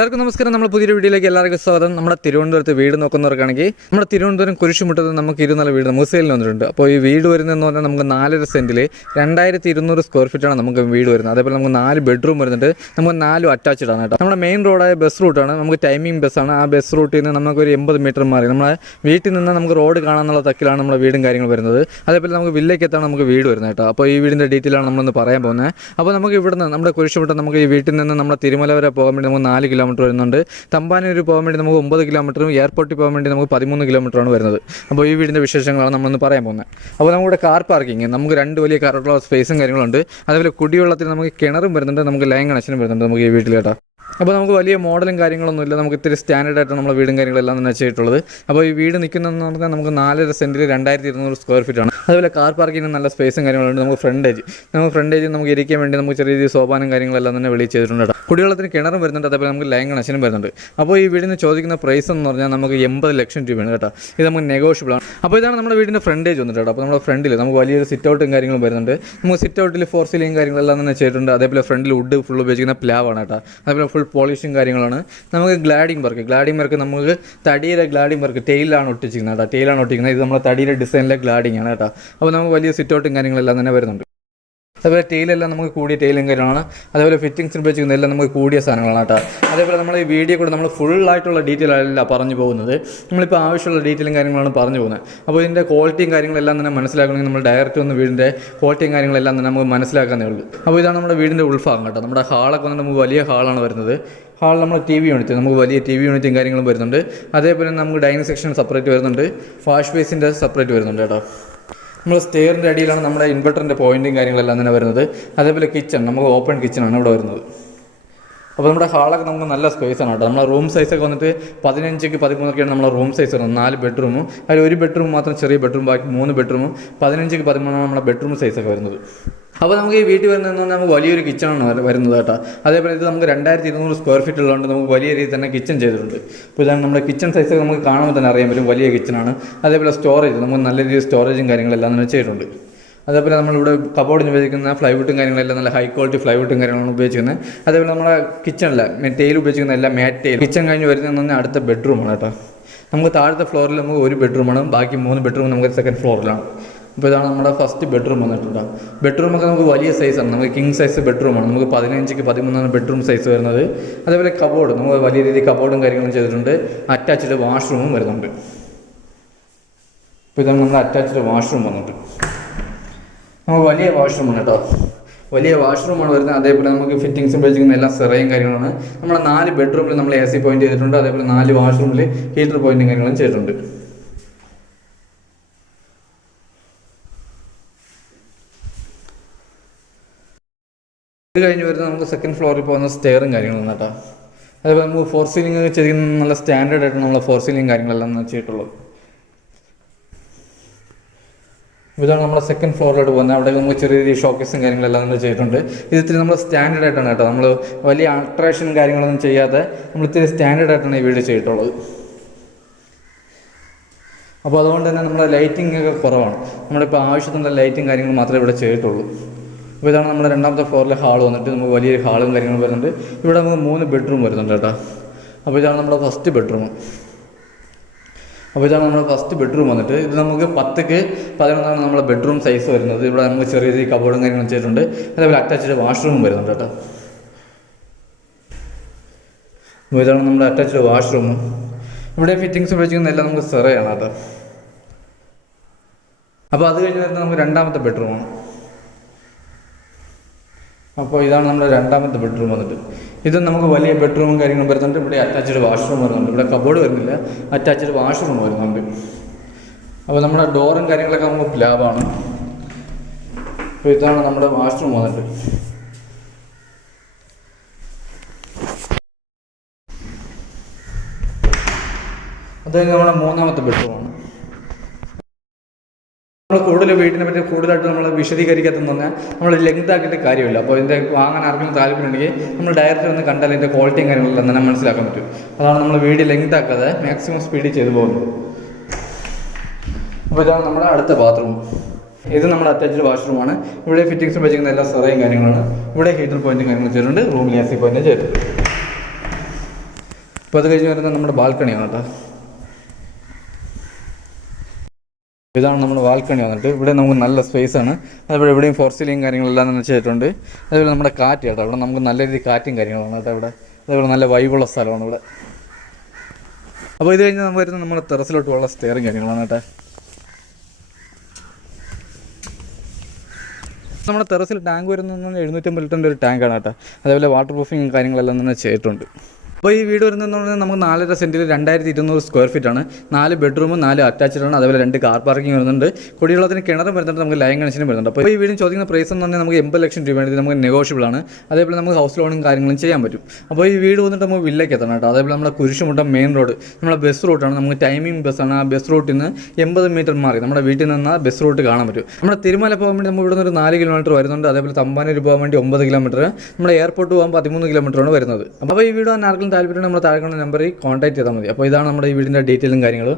എല്ലാവർക്കും നമസ്കാരം. നമ്മുടെ പുതിയൊരു വീഡിയോയിലേക്ക് എല്ലാവർക്കും സ്വാഗതം. നമ്മുടെ തിരുവനന്തപുരത്ത് വീട് നോക്കുന്നവർക്കാണെങ്കിൽ നമ്മുടെ തിരുവനന്തപുരം കുരിശുമുട്ടത്ത് നമുക്ക് 24 വീട് മൂസയിൽ വന്നിട്ടുണ്ട്. അപ്പോൾ ഈ വീട് വരുന്നതെന്ന് പറഞ്ഞാൽ നമുക്ക് 4.5 സെൻറ്റിൽ 2200 സ്ക്വയർ ഫീറ്റാണ് നമുക്ക് വീട് വരുന്നത്. അതേപോലെ നമുക്ക് 4 ബെഡ്റൂം വരുന്നുണ്ട്. നമുക്ക് 4 അറ്റാച്ച്ഡ് ആണ് കേട്ടോ. നമ്മുടെ മെയിൻ റോഡായ ബസ് റൂട്ടാണ്. നമുക്ക് ടൈമിംഗ് ബസ്സാണ്. ആ ബസ് റൂട്ടിൽ നിന്ന് നമുക്കൊരു 80 മീറ്റർ മാറി നമ്മുടെ വീട്ടിൽ നിന്ന് നമുക്ക് റോഡ് കാണാനുള്ള തക്കിലാണ് നമ്മുടെ വീടും കാര്യങ്ങൾ വരുന്നത്. അതേപോലെ നമുക്ക് വില്ലേക്ക് എത്താണ് നമുക്ക് വീട് വരുന്നത് കേട്ടോ. അപ്പോൾ ഈ വീടിൻ്റെ ഡീറ്റെയിലാണ് നമ്മളൊന്ന് പറയാൻ പോകുന്നത്. അപ്പോൾ നമുക്ക് ഇവിടുന്ന് നമ്മുടെ കുരിശുമുട്ടം നമുക്ക് ഈ വീട്ടിൽ നിന്ന് നമ്മുടെ തിരുമല വരെ പോകാൻ വേണ്ടി നമുക്ക് 4 കിലോമീറ്റർ വരുന്നുണ്ട്. തമ്പാനൂർ പോകാൻ വേണ്ടി നമുക്ക് 9 കിലോമീറ്ററും എയർപോർട്ടിൽ പോകാൻ വേണ്ടി നമുക്ക് 13 കിലോമീറ്ററാണ് വരുന്നത്. അപ്പോൾ ഈ വീടിൻ്റെ വിശേഷങ്ങളാണ് നമ്മളൊന്ന് പറയാൻ പോകുന്നത്. അപ്പോൾ നമ്മുടെ കാർ പാർക്കിംഗ് നമുക്ക് 2 വലിയ കാറുള്ള സ്പേസും കാര്യങ്ങളുണ്ട്. അതേപോലെ കുടിവെള്ളത്തിന് നമുക്ക് കിണറും വരുന്നുണ്ട്, നമുക്ക് ലൈൻ കണക്ഷനും വരുന്നുണ്ട് നമുക്ക് ഈ വീട്ടിൽ കേട്ടോ. അപ്പോൾ നമുക്ക് വലിയ മോഡലും കാര്യങ്ങളൊന്നുമില്ല, നമുക്ക് ഇത്തിരി സ്റ്റാൻഡേർഡായിട്ട് നമ്മുടെ വീടും കാര്യങ്ങളെല്ലാം തന്നെ ചെയ്തിട്ടുള്ളത്. അപ്പോൾ ഈ വീട് നിൽക്കുന്നതെന്ന് പറഞ്ഞാൽ നമുക്ക് 4.5 സെൻറ്റിൽ 2200 സ്ക്വയർ ഫീറ്റാണ്. അതുപോലെ കാർ പാർക്കിങ്ങിന് നല്ല സ്പേസും കാര്യങ്ങളുണ്ട്. നമുക്ക് ഫ്രണ്ടേജ് നമുക്ക് ഇരിക്കാൻ വേണ്ടി നമുക്ക് ചെറിയ രീതിയിൽ സോപാനും കാര്യങ്ങളെല്ലാം തന്നെ വെളിയിൽ ചെയ്തിട്ടുണ്ട് കേട്ടോ. കുടിവെള്ളത്തിന് കിണറും വരുന്നുണ്ട്, അതേപോലെ നമുക്ക് ലൈൻ കണക്ഷനും വരുന്നുണ്ട്. അപ്പോൾ ഈ വീടിന് ചോദിക്കുന്ന പ്രൈസ് എന്ന് പറഞ്ഞാൽ നമുക്ക് 80 ലക്ഷം രൂപയാണ് കേട്ടോ. ഇത് നമുക്ക് നെഗോഷ്യബിൾ ആണ്. അപ്പോൾ ഇതാണ് നമ്മുടെ വീടിൻ്റെ ഫ്രണ്ടേജ് വന്നിട്ട് കേട്ടോ. അപ്പോൾ നമ്മുടെ ഫ്രണ്ടിൽ നമുക്ക് വലിയൊരു സിറ്റ് ഔട്ടും കാര്യങ്ങളും വരുന്നുണ്ട്. നമുക്ക് സിറ്റ് ഔട്ടിൽ 4 സീലിംഗ് കാര്യങ്ങളെല്ലാം തന്നെ ചെയ്തിട്ടുണ്ട്. അതേപോലെ ഫ്രണ്ടിൽ വുഡ് ഫുൾ ഉപയോഗിക്കുന്ന പ്ലാവാണ് കേട്ടോ. അതേപോലെ ഫുൾ പോളിഷും കാര്യങ്ങളാണ്. നമുക്ക് ഗ്ലാഡിംഗ് വർക്ക് നമുക്ക് തടിയിലെ ഗ്ലാഡിംഗ് വർക്ക് ടെയിലാണ് ഒട്ടിച്ചിരിക്കുന്നത് കേട്ടോ. ഇത് നമ്മുടെ തടിയിലെ ഡിസൈനിലെ ഗ്ലാഡിംഗ് ആണ് കേട്ടോ. അപ്പോൾ നമുക്ക് വലിയ സിറ്റ് ഔട്ടും കാര്യങ്ങളെല്ലാം തന്നെ വരുന്നുണ്ട്. അതേപോലെ ടെയിലെല്ലാം നമുക്ക് കൂടിയ ടെയിലും കാര്യങ്ങളാണ്. അതേപോലെ ഫിറ്റിംഗ്സിന് ഉപയോഗിക്കുന്നതെല്ലാം നമുക്ക് കൂടിയ സാധനങ്ങളാണ് കേട്ടോ. അതേപോലെ നമ്മൾ ഈ വീഡിയോ കൂടെ നമ്മൾ ഫുള്ളായിട്ടുള്ള ഡീറ്റെയിൽ അല്ല പറഞ്ഞു പോകുന്നത്, നമ്മളിപ്പോൾ ആവശ്യമുള്ള ഡീറ്റെയിലും കാര്യങ്ങളാണ് പറഞ്ഞു പോകുന്നത്. അപ്പോൾ ഇതിൻ്റെ ക്വാളിറ്റിയും കാര്യങ്ങളെല്ലാം തന്നെ മനസ്സിലാക്കണമെങ്കിൽ നമ്മൾ ഡയറക്റ്റ് ഒന്ന് വീടിൻ്റെ ക്വാളിറ്റിയും കാര്യങ്ങളെല്ലാം തന്നെ നമുക്ക് മനസ്സിലാക്കാനേ ഉള്ളൂ. അപ്പോൾ ഇതാണ് നമ്മുടെ വീടിൻ്റെ ഉൾഭാഗം കേട്ടോ. നമ്മുടെ ഹാളൊക്കെ വന്നിട്ട് നമുക്ക് വലിയ ഹാളാണ് വരുന്നത്. ഹാളിൽ നമ്മൾ TV യൂണിറ്റ്, നമുക്ക് വലിയ TV യൂണിറ്റും കാര്യങ്ങളും വരുന്നുണ്ട്. അതേപോലെ നമുക്ക് ഡൈനിങ് സെക്ഷൻ സെപ്പറേറ്റ് വരുന്നുണ്ട്, വാഷ് ബേസിൻ്റെ സെപ്പറേറ്റ് വരുന്നുണ്ട് കേട്ടോ. നമ്മൾ സ്റ്റെയറിൻ്റെ അടിയിലാണ് നമ്മുടെ ഇൻവെർട്ടറിൻ്റെ പോയിൻറ്റും കാര്യങ്ങളെല്ലാം തന്നെ വരുന്നത്. അതേപോലെ കിച്ചൺ നമുക്ക് ഓപ്പൺ കിച്ചണാണ് ഇവിടെ വരുന്നത്. അപ്പോൾ നമ്മുടെ ഹാളൊക്കെ നമുക്ക് നല്ല സ്പേസാണ് കേട്ടോ. നമ്മുടെ റൂം സൈസൊക്കെ വന്നിട്ട് 15x 13 നമ്മുടെ റൂം സൈസ് വരുന്നത്. 4 ബെഡ്റൂമും അതിൽ 1 ബെഡ്റൂം മാത്രം ചെറിയ ബെഡ്റൂം, ബാക്കി 3 ബെഡ്റൂമും 15x 13 നമ്മുടെ ബെഡ്റൂം സൈസൊക്കെ വരുന്നത്. അപ്പോൾ നമുക്ക് ഈ വീട്ടിൽ വരുന്നതെന്ന് പറഞ്ഞാൽ നമുക്ക് വലിയൊരു കിച്ചണാണ് വരുന്നത് കേട്ടോ. അതേപോലെ ഇത് നമുക്ക് 2200 സ്ക്വയർ ഫീറ്റ് ഉള്ളതുകൊണ്ട് നമുക്ക് വലിയ രീതിയിൽ തന്നെ കിച്ചൺ ചെയ്തിട്ടുണ്ട്. അപ്പോൾ ഇതാണ് നമ്മുടെ കിച്ചൺ സൈസ് നമുക്ക് കാണുമ്പോൾ തന്നെ അറിയാൻ പറ്റും, വലിയ കിച്ചണാണ്. അതേപോലെ സ്റ്റോറേജ് നമുക്ക് നല്ല രീതിയിൽ സ്റ്റോറേജും കാര്യങ്ങളെല്ലാം തന്നെ ചെയ്തിട്ടുണ്ട്. അതേപോലെ നമ്മളിവിടെ കബോർഡിന് ഉപയോഗിക്കുന്ന ഫ്ലൈവുഡും കാര്യങ്ങളെല്ലാം നല്ല ഹൈ ക്വാളിറ്റി ഫ്ലൈവുഡും കാര്യങ്ങളാണ് ഉപയോഗിക്കുന്നത്. അതേപോലെ നമ്മുടെ കിച്ചണിലെ ടെയിൽ ഉപയോഗിക്കുന്ന എല്ലാം മാറ്റ് ടെയിൽ. കിച്ചൺ കഴിഞ്ഞ് വരുന്നതെന്ന് പറഞ്ഞാൽ അടുത്ത ബെഡ്റൂമാണ് കേട്ടോ. നമുക്ക് താഴത്തെ ഫ്ലോറിൽ നമുക്ക് 1 ബെഡ്റൂമാണ്, ബാക്കി 3 ബെഡ്റൂം നമുക്ക് സെക്കൻഡ് ഫ്ലോറിലാണ്. അപ്പോൾ ഇതാണ് നമ്മുടെ ഫസ്റ്റ് ബെഡ്റൂം വന്നിട്ടുണ്ട്. ബെഡ്റൂമൊക്കെ നമുക്ക് വലിയ സൈസാണ്, നമുക്ക് കിങ് സൈസ് ബെഡ്റൂമാണ്. നമുക്ക് 15x 13 ബെഡ്റൂം സൈസ് വരുന്നത്. അതേപോലെ കബോർഡ് നമുക്ക് വലിയ രീതിയിൽ കബോർഡും കാര്യങ്ങളും ചെയ്തിട്ടുണ്ട്. അറ്റാച്ച്ഡ് വാഷ്റൂമും വരുന്നുണ്ട്. അപ്പോൾ ഇതാണ് നമ്മുടെ അറ്റാച്ച്ഡ് വാഷ്റൂം വന്നിട്ട്. നമുക്ക് വലിയ വാഷ്റൂമാണ് കേട്ടോ, വലിയ വാഷ്റൂമാണ് വരുന്നത്. അതേപോലെ നമുക്ക് ഫിറ്റിംഗ്സ് ഉപയോഗിക്കുന്ന എല്ലാ സെറയും കാര്യങ്ങളാണ്. നമ്മുടെ 4 ബെഡ്റൂമിൽ നമ്മൾ AC പോയിന്റ് ചെയ്തിട്ടുണ്ട്. അതേപോലെ 4 വാഷ്റൂമിൽ ഹീറ്റർ പോയിന്റും കാര്യങ്ങളും ചെയ്തിട്ടുണ്ട്. ഇത് കഴിഞ്ഞ് വരുന്നത് നമുക്ക് സെക്കൻഡ് ഫ്ലോറിൽ പോകുന്ന സ്റ്റെയറും കാര്യങ്ങളും കേട്ടോ. അതേപോലെ നമുക്ക് 4 സീലിംഗ് ചെയ്തിരിക്കുന്ന നല്ല സ്റ്റാൻഡേർഡ് ആയിട്ട് നമ്മൾ 4 സീലിംഗ് കാര്യങ്ങളെല്ലാം ചെയ്തിട്ടുള്ളത്. ഇതാണ് നമ്മുടെ സെക്കൻഡ് ഫ്ലോറിലോട്ട് പോകുന്നത്. അവിടെ നമുക്ക് ചെറിയ രീതിയിൽ ഷോക്കേസും കാര്യങ്ങളെല്ലാം നമ്മൾ ചെയ്തിട്ടുണ്ട്. ഇത് നമ്മൾ സ്റ്റാൻഡേർഡ് ആയിട്ടാണ് കേട്ടോ. നമ്മൾ വലിയ ആൾട്രേഷനും കാര്യങ്ങളൊന്നും ചെയ്യാതെ നമ്മൾ ഇത്തിരി സ്റ്റാൻഡേർഡ് ആയിട്ടാണ് ഈ വീട് ചെയ്തിട്ടുള്ളത്. അപ്പോൾ അതുകൊണ്ട് തന്നെ നമ്മുടെ ലൈറ്റിംഗ് ഒക്കെ കുറവാണ്. നമ്മളിപ്പോൾ ആവശ്യത്തിനുള്ള ലൈറ്റും കാര്യങ്ങളും മാത്രമേ ഇവിടെ ചെയ്തിട്ടുള്ളൂ. അപ്പോൾ ഇതാണ് നമ്മുടെ രണ്ടാമത്തെ ഫ്ലോറിലെ ഹാൾ വന്നിട്ട് നമുക്ക് വലിയൊരു ഹാളും കാര്യങ്ങളും വരുന്നുണ്ട്. ഇവിടെ നമുക്ക് 3 ബെഡ്റൂം വരുന്നുണ്ട് കേട്ടോ. അപ്പോൾ ഇതാണ് നമ്മുടെ ഫസ്റ്റ് ബെഡ്റൂം. വന്നിട്ട് ഇത് നമുക്ക് 10x 11 നമ്മുടെ ബെഡ്റൂം സൈസ് വരുന്നത്. ഇവിടെ നമുക്ക് ചെറിയ രീതിയിൽ കബോർഡും കാര്യങ്ങളും ചെയ്തിട്ടുണ്ട്. അതേപോലെ അറ്റാച്ച്ഡ് വാഷ്റൂമും വരുന്നുണ്ട് കേട്ടോ. അപ്പോൾ ഇതാണ് നമ്മുടെ അറ്റാച്ച്ഡ് വാഷ്റൂമും. ഇവിടെ ഫിറ്റിംഗ്സ് ഉപയോഗിക്കുന്ന എല്ലാം നമുക്ക് സെറയാണ് കേട്ടോ. അപ്പോൾ അത് കഴിഞ്ഞ് വരുന്നത് നമുക്ക് രണ്ടാമത്തെ ബെഡ്റൂമാണ്. അപ്പോൾ ഇതാണ് നമ്മുടെ രണ്ടാമത്തെ ബെഡ്റൂം വന്നിട്ട്. ഇത് നമുക്ക് വലിയ ബെഡ്റൂമും കാര്യങ്ങളും വരുന്നുണ്ട്. ഇവിടെ അറ്റാച്ച്ഡ് വാഷ്റൂം വരുന്നുണ്ട്. ഇവിടെ കബോർഡ് വരുന്നില്ല, അറ്റാച്ച്ഡ് വാഷ്റൂം വരുന്നുണ്ട്. അപ്പോൾ നമ്മുടെ ഡോറും കാര്യങ്ങളൊക്കെ നമുക്ക് പ്ലാബാണ്. അപ്പോൾ ഇതാണ് നമ്മുടെ വാഷ്റൂം വന്നിട്ട്. അത് നമ്മുടെ മൂന്നാമത്തെ ബെഡ്റൂമാണ്. നമ്മൾ കൂടുതൽ വീട്ടിനെ പറ്റി കൂടുതലായിട്ട് നമ്മൾ വിശദീകരിക്കാത്തെന്ന് പറഞ്ഞാൽ നമ്മൾ ലെങ്ത് ആക്കിയിട്ട് കാര്യമില്ല. അപ്പോൾ ഇതിൻ്റെ വാങ്ങാൻ ആർക്കെങ്കിലും താല്പര്യമുണ്ടെങ്കിൽ നമ്മൾ ഡയറക്റ്റ് ഒന്ന് കണ്ടാൽ ഇതിൻ്റെ ക്വാളിറ്റിയും കാര്യങ്ങളെല്ലാം തന്നെ മനസ്സിലാക്കാൻ പറ്റും. അതാണ് നമ്മൾ വീഡിയോ ലെങ്ത് ആക്കാതെ മാക്സിമം സ്പീഡിൽ ചെയ്തു പോകുന്നത്. അപ്പോൾ ഇതാണ് നമ്മുടെ അടുത്ത ബാത്റൂം. ഇത് നമ്മുടെ അറ്റാച്ച്ഡ് വാഷ്റൂമാണ്. ഇവിടെ ഫിറ്റിംഗ്സ് ഉപയോഗിക്കുന്ന എല്ലാ സെറയും കാര്യങ്ങളാണ്. ഇവിടെ ഹീറ്റർ പോയിന്റും കാര്യങ്ങളും ചെയ്തിട്ടുണ്ട്. റൂമിൽ AC പോയിന്റ് ചെയ്തിട്ടുണ്ട്. അപ്പോൾ അത് കഴിഞ്ഞ് വരുന്നത് നമ്മുടെ ബാൽക്കണിയാണ് കേട്ടോ. ഇതാണ് നമ്മുടെ ബാൽക്കണി വന്നിട്ട്. ഇവിടെ നമുക്ക് നല്ല സ്പേസ് ആണ്. അതുപോലെ ഇവിടെയും ഫോർ സീലിംഗ് കാര്യങ്ങളെല്ലാം തന്നെ ചെയ്തിട്ടുണ്ട്. അതുപോലെ നമ്മുടെ കാറ്റ് കേട്ടോ, ഇവിടെ നമുക്ക് നല്ല രീതിയിൽ കാറ്റും കാര്യങ്ങളാണ് കേട്ടോ ഇവിടെ. അതുപോലെ നല്ല വൈബുള്ള സ്ഥലമാണ് ഇവിടെ. അപ്പോൾ ഇത് കഴിഞ്ഞ് നമുക്ക് വരുന്നത് നമ്മുടെ ടെറസിലോട്ട് ഉള്ള സ്റ്റെയറും കാര്യങ്ങളാണ് കേട്ടോ. നമ്മുടെ ടെറസിൽ ടാങ്ക് വരുന്നത് 750 ലിറ്ററിൻ്റെ ഒരു ടാങ്കാണ് കേട്ടോ. അതേപോലെ വാട്ടർ പ്രൂഫിങ് കാര്യങ്ങളെല്ലാം തന്നെ ചെയ്തിട്ടുണ്ട്. അപ്പോൾ ഈ വീട് വരുന്നതെന്ന് പറഞ്ഞാൽ നമുക്ക് 4.5 സെൻറ്റിൽ 2200 സ്ക്വയർ ഫീറ്റാണ്. 4 ബെഡ്റൂമും 4 അറ്റാച്ച്ഡാണ്. അതുപോലെ 2 കാർ പാർക്കിംഗ് വരുന്നുണ്ട്. കുടിവെള്ളത്തിന് കിണറും വരുന്നുണ്ട്, നമുക്ക് ലൈൻ കണക്ഷനും വരുന്നുണ്ട്. അപ്പോൾ ഈ വീടിന് ചോദിക്കുന്ന പ്രൈസ് എന്ന് പറഞ്ഞാൽ നമുക്ക് 80 ലക്ഷം രൂപയാണ്. ഇത് നമുക്ക് നെഗോഷ്യബിൾ ആണ്. അതേപോലെ നമുക്ക് ഹൗസ് ലോണും കാര്യങ്ങളും ചെയ്യാൻ പറ്റും. അപ്പോൾ ഈ വീട് വന്നിട്ട് നമുക്ക് വില്ലേക്ക് എത്തണം കേട്ടോ. അതേപോലെ നമ്മുടെ കുരിശുമുട്ടം മെയിൻ റോഡ് നമ്മുടെ ബസ് റൂട്ടാണ്. നമുക്ക് ടൈമിംഗ് ബസ്സാണ്. ആ ബസ് റൂട്ടിൽ നിന്ന് 80 മീറ്റർ മാറി നമ്മുടെ വീട്ടിൽ നിന്ന് ബസ് റൂട്ട് കാണാൻ പറ്റും. നമ്മുടെ തിരുമല പോകാൻ വേണ്ടി നമുക്ക് ഇവിടെ നിന്ന് ഒരു 4 കിലോമീറ്റർ വരുന്നുണ്ട്. അതേപോലെ തമ്പാനൂർ പോകാൻ വേണ്ടി 9 കിലോമീറ്റർ, നമ്മുടെ എയർപോർട്ട് പോകാൻ 13 കിലോമീറ്ററാണ് വരുന്നത്. അപ്പോൾ ഈ വീഡിയോ ആർക്കെങ്കിലും താല്പര്യം നമ്മുടെ താഴെ നമ്പറിൽ കോൺടാക്ട് ചെയ്താൽ മതി. അപ്പോൾ ഇതാണ് നമ്മുടെ ഈ വീടിൻ്റെ ഡീറ്റെയിലും കാര്യങ്ങളും.